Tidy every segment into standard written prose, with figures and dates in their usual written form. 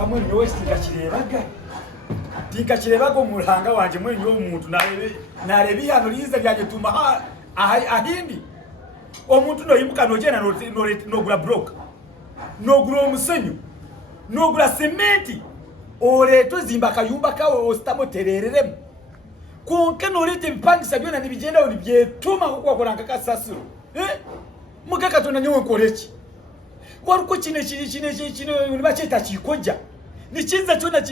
kamwe nyowe sikakirebaga tikakirebaga omulanga wanje mwe nyowe omuntu narebi hano liza lyanje tuma ahindi omuntu noyimuka nogenda nogula block nogula omusenyu nogula sementi oleto zimba kayumba kawe ostamo terereremu konke nolete ebipangisa byona nibigenda oli byetuma kokwakolanga kasasiro mugaka tona nyowe nkoleki waruko kine nibacheta KOJJA nikiza cyona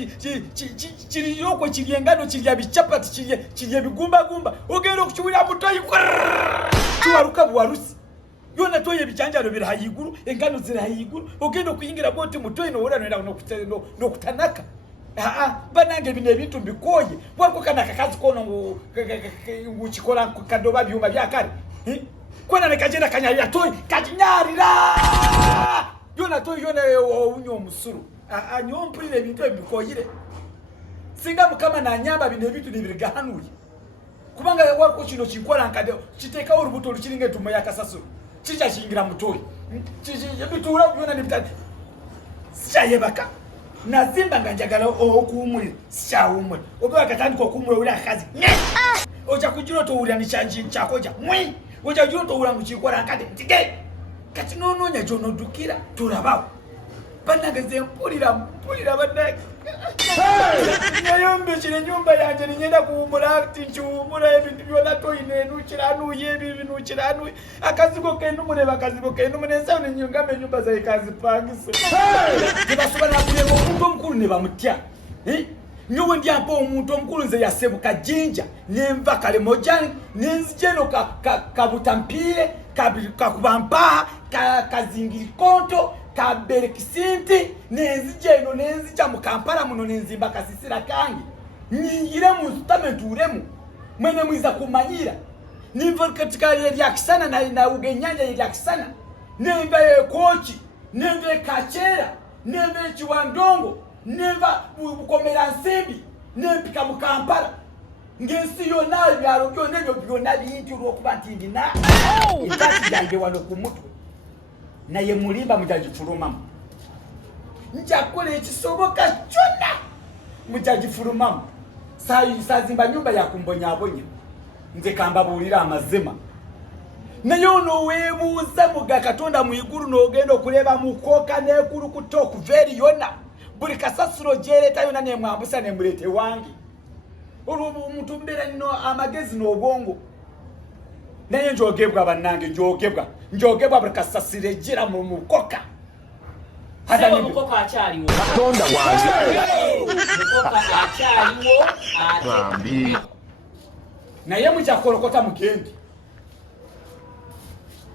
kiri yoko kiryengano kirya bichapati kirya bigumba gumba ogero kucyura mutoyi kiwaruka bwarusi yona toye bijanjalo bira hayiguru engano zira hayiguru ogendo kuyingira bote mutoyi no wora no kutanaka banange bine bintu bikoye waruko kana kakazi kono ngukikola kadoba byuma byakare kwana nekagenda kanyarira toyi kajinyarira yona toyi yona unyo musuru nyompulire ebintu ebikoyire singa mukama nanyamba bino ebintu nibirigahanuye kubanga wako kino kinkola nkade kitekawo olubuto lukiringa etumo yakasasiro kicha kingira mutoyi ebitura byona nibitali sikyayebaka nazimba nga njagala okuwumulira sikyawumula oba akatandika okuwumula uli akazi oja kugira otowulira nikyaKOJJA oja kugira otowulira mukinkola nkade ntige kati nononya gyonodukira tulabawo banagaze mpulira banage nayo mbekire nyumba yanje ninyenda kuwumula ati nkiwumula ebintu byona toyine nukiranuye ebinukiranuye akazigo kendumureba akazigo kendumunensawo nenyungame enyumba zaye kazipangise tebasobola kureba omuntu omukulu ne bamutya nyowe ndyampa omuntu omukulu nze yasebuka jinja nenva kale mojani nenzijeno kabutampire kakubampaha kazingiri konto kaberekisinti nenzijeno nenzija mu Kampala muno nenzimba kasisira kangi nyingire mu stamenturemu mwene mwiza kumanyira nimva katika yakisana na ugenyanja yakisana nemba kochi nemba kachera nemba chiwandongo nemba bukomera nsembi nempika mu Kampala ngensi yona byaro byonenyo byona bintu rokubantindi na itati yange wano kumutwe naye mulimba mujagifulumamu njakole ekisoboka kyonna mujagifulumamu sazimba nyumba yakumbonyabonya nze kambabulira amazima naye ono webuuza muga Katonda mwiguru n'ogenda okuleba mukoka n'ekulu kuto okuveeri yonna buli kasasiro gyereta yonna nemwambusa nemulete wange olwo omuntu mbeera nino amagezi n'obwongo naye njogebwa bannange njogebwa buli kasasiro ejjira mu mukoka mukoka akyaliwo Katonda wange mukoka akyaliwo bambi naye mukyakolokota mugende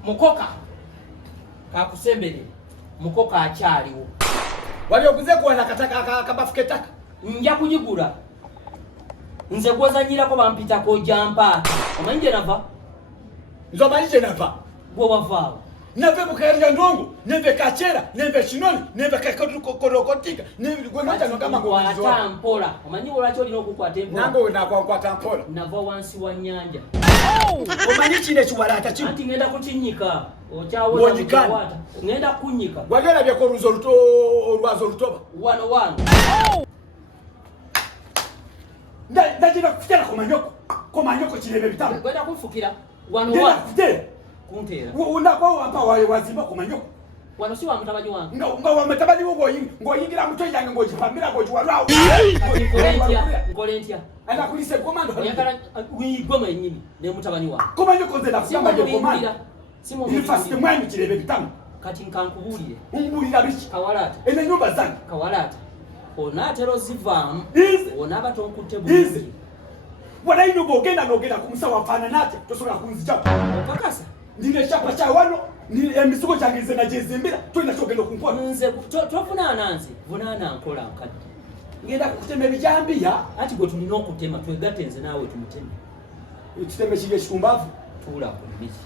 mukoka kakusembere mukoka akyaliwo wali oguze kuwana kataka akabafu ketaka nja kugigula nze gwozanyirako bampita KOJJA mpaata omanyi gye nava nze omanyi gye nava gwe wavaawo nave mukaerya ndongo neve kachera neve kinoni neve kakorokotika gwe mata nogamba kwata mpola omanyi lwaki olina okukwata empola nange nakwakwata mpola nava wansi wa nnyanja omanyi kine kiwalata kimu anti ngenda kukinyika okyawota ngenda kunyika wali olabyeko olwazi olutoba wano ndagira kufutera komanyoko kirebe bitamu gwenda kunfukira wano kuntera unako wampa waye wazimba komanyoko wano si wa mutabani wange nga wa mutabani wo ngoyingira muto yange ngojipamira ngojiwalwawo nkole ntya anakulise komando oyagala wigoma ennyini ne mutabani wange komanyoko nze nakugamba gye komando ifasite mwanyu kirebe bitamu kati nkankubuulire mbulira biki kawalaata ene nyumba zange kawalaata onaatera ozivaamu onaaba tonkutte bulungi walaino bogenda nogenda kumusawa afaanana atya tosobola kunzijako okakasa ndine ekyapa kya wano emisigo kyange nze nagyezimbira tolina kyogenda okunkona nze tovunaana nze vunaana nkola nkadde ngenda kukutema ebijambiya ati gwe tulina okutema twegatte nze naawe tumuteme ekiteme kiri ekikumbavu tuula ku mibiki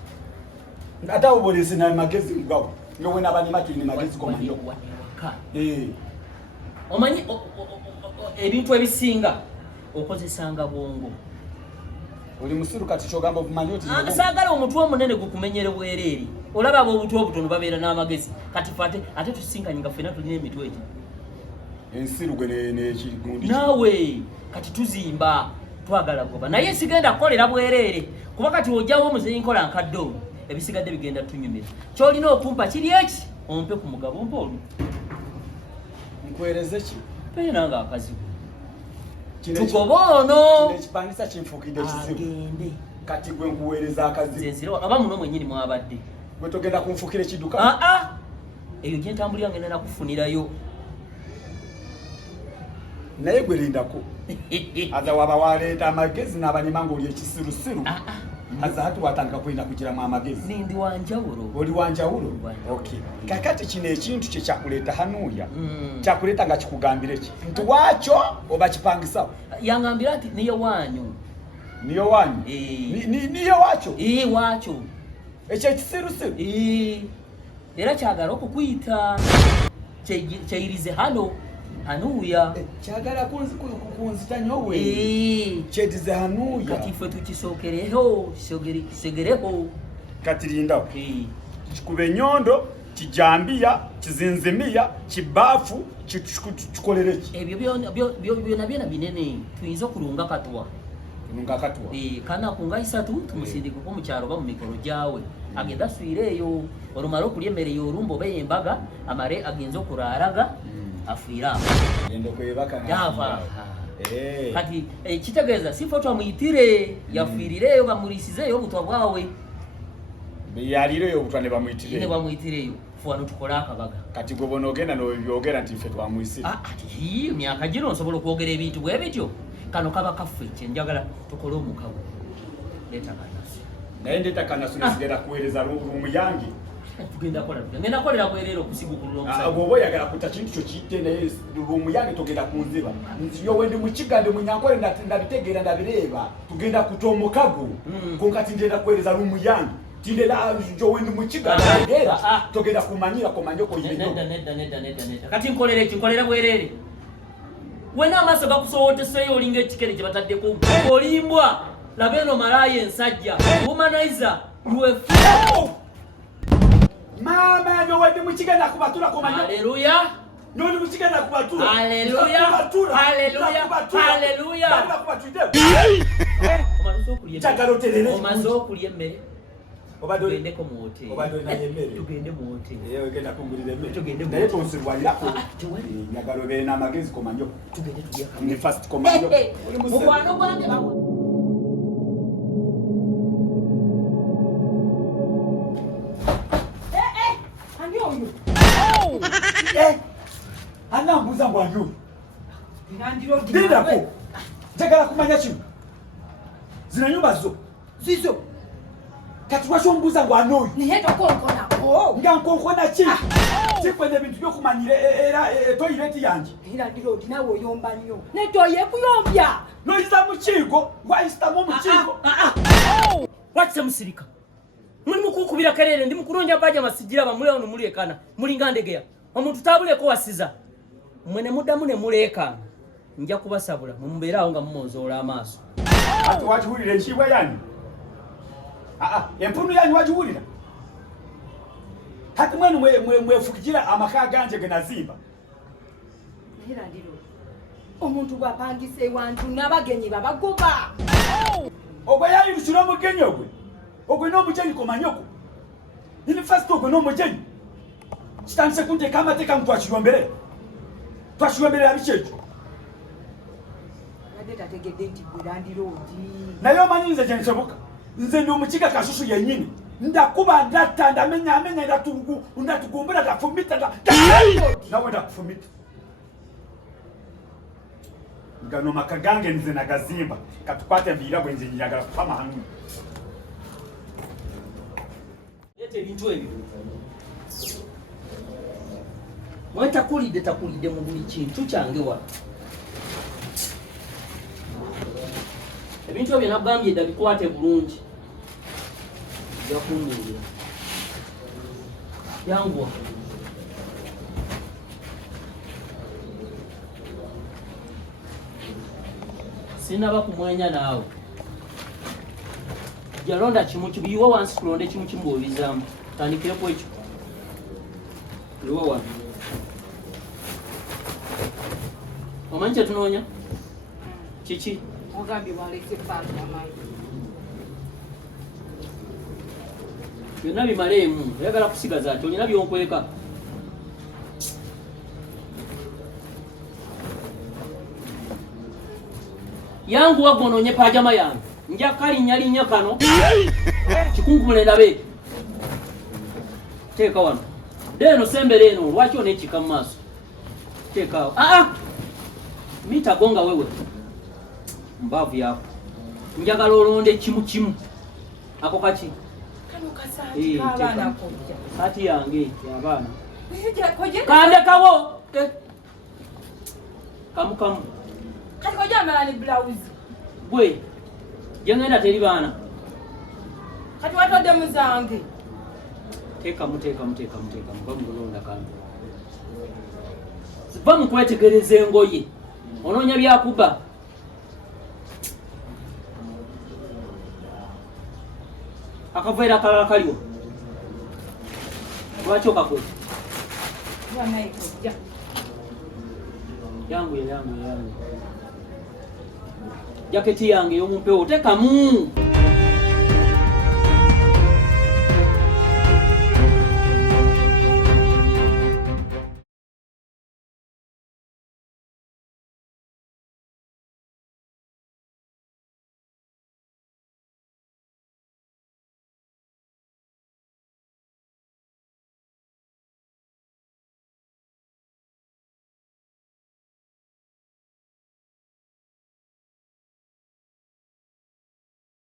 ate abo bolesi na magezi ngawo nyowe n'abanima tulina magezi komanyoko omanyi ebintu ebisinga okozesanga bwongo oli musiru kati kyogamba obumanyi oti saagala omutwe omunene gukumenyere bwereeri olaba ab'obutwe obutono babeera n'amagezi kati fate ate tusisinkanye nga ffena tulina emitwe egi ensiru gwe ne kigundi nawe kati tuzimba twagala goba naye sigenda kukolera bwerere kuba kati ojjawo muzeyi nkola nkaddo ebisigadde bigenda tunyumira kyolina okumpa kiri eki ompe ku mugabo mpolu nkwereze ki pena nga akazibu tugobono ekipangisa kinfukidde kizibu agende kati gwe nkuweereza akazibu zenziro abamuno mwenyini mwabadde gwe togenda kunfukira ekidduka eyo gyentambulira ngenda nakufunirayo naye gwe lindako aza waba waleeta amagezi n'abanyima ng'oli ekisirusiru aza hati watandika kulina kugiramu amagezi nindi wanjawulo oli wanjawulo okay kakati kino ekintu kye kyakuleeta hanuuya kyakuleeta nga kikugambire ki nti waakyo oba kipangisawo yangambira nti niyo wanyu niyo wanyu niyo waakyo waakyo ekyo ekisirusiru era kyagala okukuyita kyeyirize hano hanuuya kyagala kunzitanyowe kyedize hanuuya kati ife tukisookereho kisegereho kati lindawo kikuba enyondo kijambiya kizinzimiya kibaafu kikolere ki ebyo byona binene tuyinza okulunga katwa kana kunga 3 tumusindikeko mu kyalo ba mu mikolo gyawe agenda aswire eyo olumala okulya emmere y'olumba oba embaga amare agenza okulaalaga afiira kati kitegeeza sifo twamuyitire yafiirireeyo bamulisizeeyo obutwa bwawe yaliireyo obutwa ne bamuyitireyo fuwano tukole akabaga kati gwe bona ogenda nobyogera nti ffe twamuyisire myaka gino nsobola okwogera ebintu bwe bityo kano kaba kaffe kyenjagala tukole omukago leeta kanasu naye ndeeta kanasu nesigenda kuweereza lumuyange ngenda kolera bwerero okusigukulula omusajja bw'oba oyagala kuta kintu kyo kiyite naye lumuyange togenda kunziba nziyowe ndi mukiga ndi munyankole ndabitegeera ndabireeba tugenda kuta omukago konkati ngenda kuweereza lumuyange tindera jowe ndi mukiga ndabireeba togenda kumanyira komanye okoyireyo nedda kati nkolera eki nkolera bwerere wena amaaso gakusowoteseyo olinga ekikere kye bataddeko olimbwa laba eno malaya ensajja womanizer mama nyowe ndi mukiga nakubatula komanye haleluya nyowe mukiga nakubatula haleluya omaze okulya emmere tugendeko mu hoteri tugende mu hoteri naye tonsirwanirako njagala obeere n'amagezi komanyo ne fast komanyo mukwano gwange anambuuza ngu ani oyo lindako njagala kumanya kino zino nyumba zizo kati lwaki ombuuza ngu ani oyo nga nkonkona ki kikwena ebintu byokumanyira era toyireti yange nawe oyomba nnyo netoye kuyombya noyisa mukiiko gwayisitamu omukiiko lwaki temusirika muli mukukubira kerere ndi mukulonja baja masigira bamule ono mulekana mulinga ndegeya omuntu tabuleko wasiza mwe ne muddamu ne mulekana nja kubasabula mumubeerawo nga mumonzoola amaaso ati wakiwulira enkiibwa yanyu empunu yanyu wagiwulira hati mwenu mwefukijira amaka ganje ge nazimba omuntu bwapangisa ewantu n'abagenyi babagoba ogwe yayirukira omugenyi ogwe n'omugenyi komanyoko yunivasite ogwe n'omugenyi kitandise kunteeka amateeka mu twakiromberera biki ekyo naye omanyi nze gyensoboka nze ndi omukiga kasusu yennyini ndakuba ndatta ndamenyamenya ndatugumbula ndafumita nawe ndakufumita gano maka gange nze nagazimba katukwate mbiira bwe nze njagala kupama hanu leta ebintu ebyo takulidde mu buli kintu kyange wa ebintu ebyo nagambye dda bikwate bulungi jakunyingira yangwa sinaba kumwenya naawe jalonda kimu kibiyiwa wansi tulonde kimu kimu bwobizaamu tandikireko ekyo liwa wano Omanyi kye tunoonya? Kiki? Ogambye waleke paaka amaanyi. Byonna bimaleemu, oyagala kusigaza ati olina byonkweka. Yangu wagonoonye pajama yange. Nja kalinnya kano. Kikunkumule ndabe. Teeka wano. Deno sembere eno, lwaki onekika mu maaso? Teeka awo. Mita gonga wewe. Mbavu yako. Njagala olonde kimu. Ako kaki? Kano kasaati k'abaana kojja. Saati yange y'abaana. Kojja. Kandekawo. Kamu. Kati kojja amala ne blouse. Gwe. Jengenda teri baana. Kati watodde muzange. Tekamu. Bamulonda kano. Siva mu kwetegereza engoye. Onoonya byakuba. Akaveera akalala kaliwo. Lwaki okakweta? Bwanaye kojja. Yangu. Jaketi yange y'omumpewo tekamu.